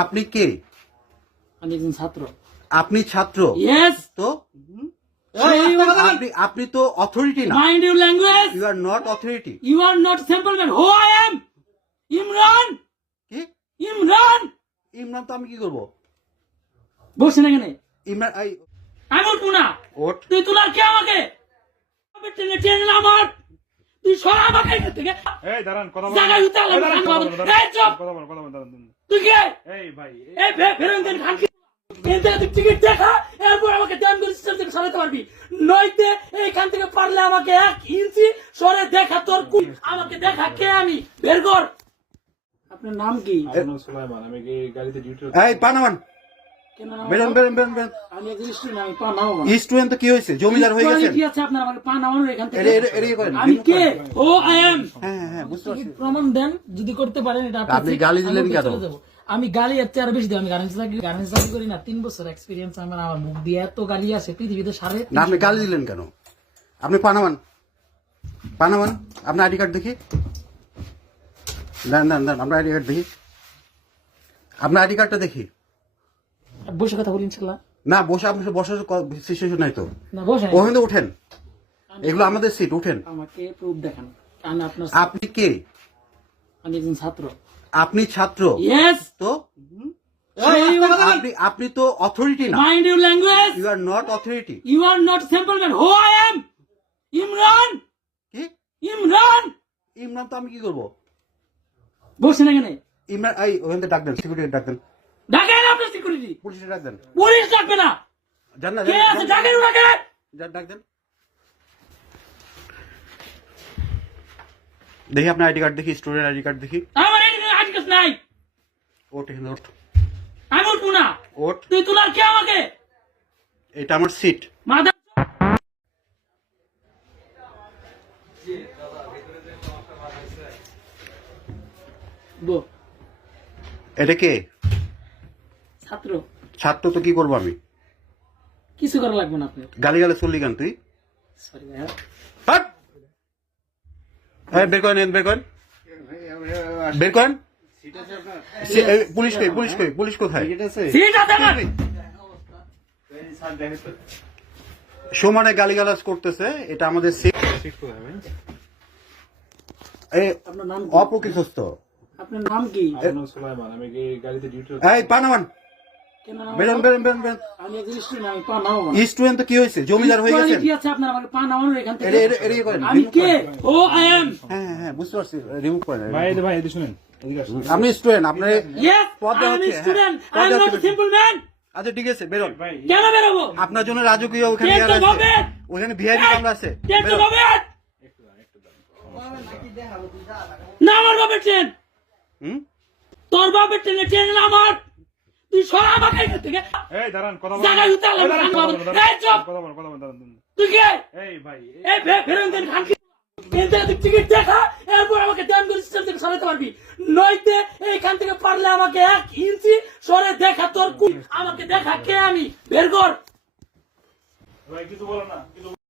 আপনি কে? আমি একজন ছাত্র। আপনি ছাত্র? ইয়েস। তো আপনি তো অথরিটি না। Mind your language. You are not authority. You are not simple man. Who I am? Imran. কি ইমরান? ইমরান তো আমি কি করব? বসেন এখানে। ইমরান আমি উঠবো না। ওঠ। তুই তোলার কে আমাকে? টেনে টেনে না আমার। তুই সরা আমাকে এখান থেকে। এই দাঁড়ান কথা বল। জায়গায় উঠতে হবে। এই চুপ। কথা বল দাঁড়ান। তুই কে? এই ভাই এই ফেরন দেন খানকে। তুই টিকিট দেখা, এরপর আমাকে টাইম করে সিস্টেম থেকে সরাতে পারবি। নইতে এইখান থেকে পারলে আমাকে 1 ইঞ্চি সরে দেখা তোর কুই। আমাকে দেখা কে আমি? বের কর। আপনার নাম কি? সুলাইমান, আমি গাড়িতে ডিউটি। এই পানামান কেন নাম? বেরোন বেরোন বেরোন বেরোন। আমি একজন স্টুডেন্ট, আমি পা নাও না। স্টুডেন্ট তো কি হয়েছে? জমিদার হয়ে গেছেন? কি আছে আপনার? আমাকে পা নামানোর এখান থেকে। এড়িয়ে করেন। আমি কে? ও আই এম। হ্যাঁ বুঝতে পারছি। প্রমাণ দেন যদি করতে পারেন। এটা আপনি গালি দিলেন কেন? আমি গালি এর চেয়ে আরো বেশি দিই। আমি গার্মেন্টস চাকরি করি না, 3 বছর এক্সপিরিয়েন্স আমার। আমার মুখ দিয়ে এত গালি আছে পৃথিবীতে সাড়ে। না আপনি গালি দিলেন কেন? আপনি পানামান আপনার আইডি কার্ড দেখি। দেন আপনার আইডি কার্ড দেখি। আপনার আইডি কার্ডটা দেখি। বসে কথা বলি ইনশাল্লাহ। না বসে আপনার বসার সিচুয়েশন নাই তো। না বসে। ওখানে উঠেন, এগুলো আমাদের সিট, উঠেন। আমাকে প্রুফ দেখান। আমি আপনার। আপনি কে? আমি একজন ছাত্র। আপনি ছাত্র? ইয়েস। তো আপনি তো অথরিটি না। Mind your language. You are not authority. You are not simple man. Who I am? Imran. কি ইমরান? ইমরান তো আমি কি করব? বসেন এখানে। ইমরান ওখান থেকে ডাক দেন, সিকিউরিটি ডাক দেন, ডাকেন আপনার সিকিউরিটি। পুলিশে ডাক দেন। পুলিশ ডাকবে না। জান না কে আছে? ডাকেন ওনাকে। ডাক দেন। দেখি আপনার আইডি কার্ড দেখি, স্টুডেন্ট আইডি কার্ড দেখি। আমার আইডি কার্ড নাই। ওঠ এখানে ওঠ। আমি উঠবো না। ওঠ। তুই তোলার কে আমাকে? এটা আমার সিট। মাদার। এটা কে? ছাত্র। ছাত্র তো কি করবো আমি? কিছু করা লাগবে না আপনার। গালি গালে চললি কেন তুই? সরি ভাইয়া। হাট! বের করেন বের করেন। পুলিশ কই? পুলিশ কোথায়? সিট আছে না? সমানে গালিগালাজ করতেছে, এটা আমাদের সিট। আপনার নাম কি? অপকৃতস্থ। আপনার নাম কি? সুলাইমান, আমি গাড়িতে ডিউটি। এই পানামান কেন নাম? বেরোন। আমি একজন স্টুডেন্ট, আমি পা নাও না। স্টুডেন্ট তো কি হয়েছে? জমিদার হয়ে গেছেন? কি আছে আপনার? আমাকে পা নামানোর এখান থেকে। এড়িয়ে করেন। আমি কে? ও আই এম। হ্যাঁ বুঝতে পারছি, রিমুভ করেন। ভাই এদিকে শুনেন, এদিকে আসুন। আপনি স্টুডেন্ট, আপনার ইয়েস, পদ আই এম হচ্ছে, স্টুডেন্ট, আই হ্যাঁ, এম নট সিম্পল ম্যান। আচ্ছা ঠিক আছে, বেরোন। ভাই কেন বেরোবো? আপনার জন্য রাজকীয় ওখানে টেন ইয়ার তো আছে। হবে। ওখানে ভিআইপি কামরা আছে। টেন তো বেরোন। হবে। না আমার বাপের ট্রেন। হুম? তোর বাপের ট্রেনে টেনে না আমার। তুই সরা আমাকে এখান থেকে। এই দাঁড়ান কথা বল। জায়গায় উঠতে হবে। এই চুপ। কথা বল দাঁড়ান। তুই কে? এই ভাই এই ফেরন দেন খানকে। তুই টিকিট দেখা, এরপর আমাকে টাইম করে সিস্টেম থেকে সরাতে পারবি। নইতে এইখান থেকে পারলে আমাকে 1 ইঞ্চি সরে দেখা তোর কুই। আমাকে দেখা কে আমি? বের কর। ভাই কিছু বলো না।